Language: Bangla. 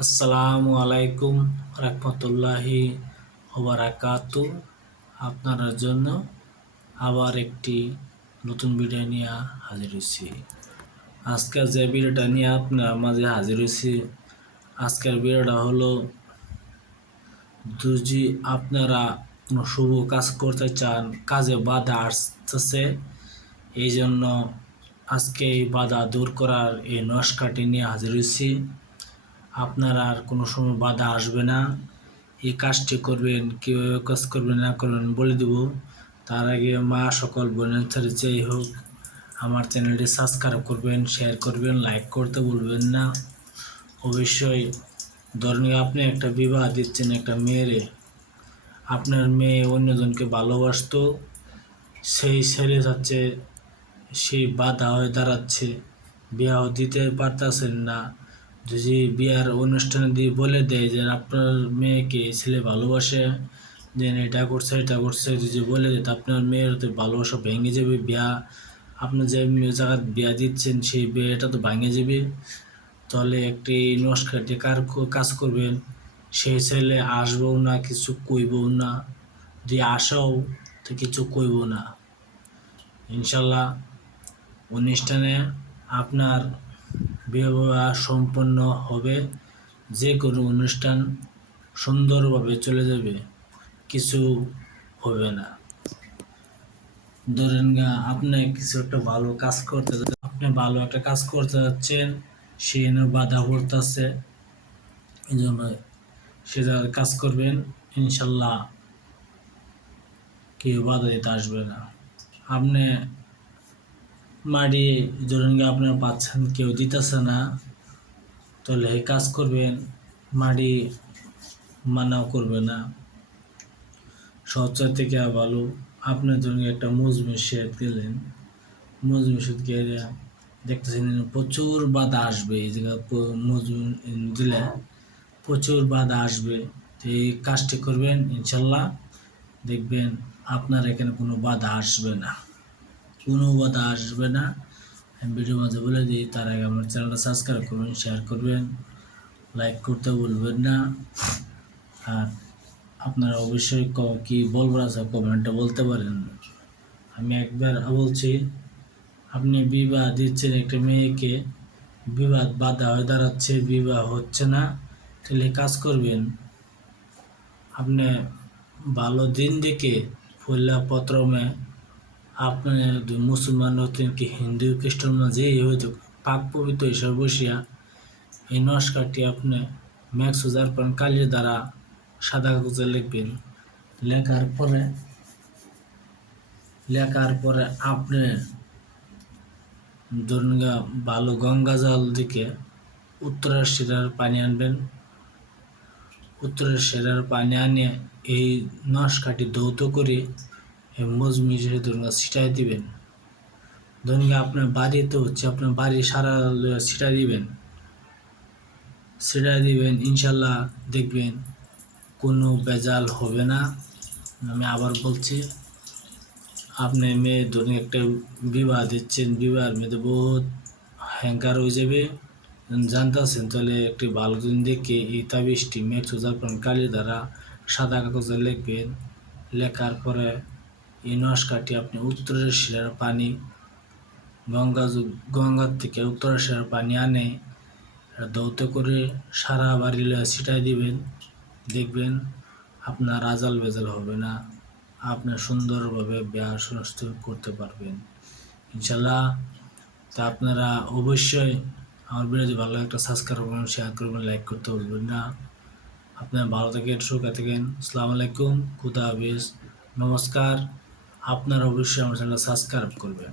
আসসালামু আলাইকুম রহমতুল্লাহি ওবরাকাতু আপনার জন্য আবার একটি নতুন ভিডিও নিয়ে হাজির হয়েছি। আজকে যে ভিডিওটা নিয়ে আপনার মাঝে হাজির হয়েছি, আজকের ভিডিওটা হলো যদি আপনারা কোনো শুভ কাজ করতে চান, কাজে বাধা আসতেছে এই জন্য আজকে এই বাধা দূর করার এই নস্কাটি নিয়ে হাজির হয়েছি। আপনার আর কোনো সময় বাধা আসবে না। এই কাজটি করবেন, কীভাবে কাজ করবেন, না করবেন বলে দেব। তার আগে মা সকল ছেড়ে যেই হোক। আমার চ্যানেলটি সাবস্ক্রাইব করবেন, শেয়ার করবেন, লাইক করতে বলবেন না। অবশ্যই ধরেন আপনি একটা বিবাহ দিচ্ছেন একটা মেয়েরে। আপনার মেয়ে অন্যজনকে ভালোবাসতো, সেই ছেলে যাচ্ছে, সেই বাধা হয়ে দাঁড়াচ্ছে। বিয়াহ দিতে পারতেছেন না। যদি বিয়ার অনুষ্ঠানে দিয়ে বলে দেয় যে আপনার মেয়েকে ছেলে ভালোবাসে, যে এটা করছে এটা করছে, যদি বলে দেয় আপনার মেয়ের তো ভালোবাসা ভেঙে যাবে, বিয়া আপনি যে জায়গায় বিয়া দিচ্ছেন, সেই বিয়েটা তো ভেঙে যাবে। তাহলে একটি নস্কারটি কার কাজ করবেন? সেই ছেলে আসবেও না, কিছু কইবও না, যদি আসাও, তো কিছু কইব না। ইনশাল্লাহ অনুষ্ঠানে আপনার বিবাহ সম্পন্ন হবে। যে কোনো অনুষ্ঠান সুন্দরভাবে চলে যাবে, কিছু হবে না। ধরেন আপনি কিছু একটা ভালো কাজ করতে আপনি ভালো একটা কাজ করতে যাচ্ছেন, সে বাধা পড়তেছে এই জন্য সে কাজ করবেন, ইনশাল্লাহ কেউ বাধা দিতে আসবে না। আপনি মাড়ি ধরেন আপনার পাচ্ছেন কেউ দিতেছে না। তাহলে কাজ করবেন মাড়ি মানাও করবে না। সবচেয়ে থেকে ভালো, আপনার জন্য একটা মজবুত শেড গেলেন মজবুত শেড গেলে দেখতেছেন প্রচুর বাধা আসবে, এই জায়গা মজবুত দিলে প্রচুর বাধা আসবে। এই কাজটি করবেন, ইনশাল্লাহ। দেখবেন আপনার এখানে কোনো বাধা আসবে না। কোনো বাধা আসবে না। আমি ভিডিও মাঝে বলে দিই, তার আগে আমার চ্যানেলটা সাবস্ক্রাইব করবেন শেয়ার করবেন লাইক করতে বলবেন না। আর আপনারা অবশ্যই কি বলবার আছে কমেন্টে বলতে পারেন। আমি একবার বলছি, আপনি বিবাহ দিচ্ছেন একটা মেয়েকে বিবাদ বাধা হয়ে দাঁড়াচ্ছে, বিবাহ হচ্ছে না, তাহলে কাজ করবেন। আপনি ভালো দিন দেখে ফুল্লা পত্রমে আপনি মুসলমান হতেন কি হিন্দু, খ্রিস্টান যেই হয়তো পাক পবিত্র হিসাবে বসিয়া এই নস্কারটি আপনি ম্যাক্স হাজার পান কালির দ্বারা সাদা কাগজে লিখবেন। লেখার পরে লেখার পরে আপনি ধরুন ভালো গঙ্গা জল দিকে উত্তরের শিরার পানি আনবেন। উত্তরের শিরার পানি আনিয়ে এই নস্কাটি দৌত করে মজমিজে ধরুন ছিটাই দিবেন। ধরুন আপনার বাড়িতে হচ্ছে, আপনার বাড়ি সারা ছিটাই দিবেন। ছিটাই দিবেন, ইনশাল্লাহ দেখবেন কোনো বেজাল হবে না। আমি আবার বলছি, আপনি মেয়ে ধরুন একটা বিবাহ দিচ্ছেন, বিবাহের মেয়েতে বহুত হ্যাঙ্কার হয়ে যাবে। জানতেছেন তাহলে একটি ভালো দিন দেখে এই তাবিজটি মেঘ সোজার কালি দ্বারা সাদা কাগজে লিখবেন। লেখার পরে এই নস্কাটি আপনি উত্তরের শিরার পানি গঙ্গা গঙ্গার থেকে উত্তরের শিরার পানি আনে। দৌত করে সারা বাড়ি ছিটাই দিবেন। দেখবেন আপনার রাজাল বেজাল হবে না। আপনি সুন্দরভাবে বিয়ার সুস্থ করতে পারবেন। ইনশাল্লাহ তা আপনারা অবশ্যই আমার ভিডিওটি ভালো একটা সাবস্ক্রাইব করবেন শেয়ার করবেন লাইক করতে বলবেন না। আপনার ভালো থাকেন, সুখে থাকেন। আসসালামু আলাইকুম, খুদা হাফিজ। নমস্কার। আপনারা অবশ্যই আমার চ্যানেল সাবস্ক্রাইব করবেন।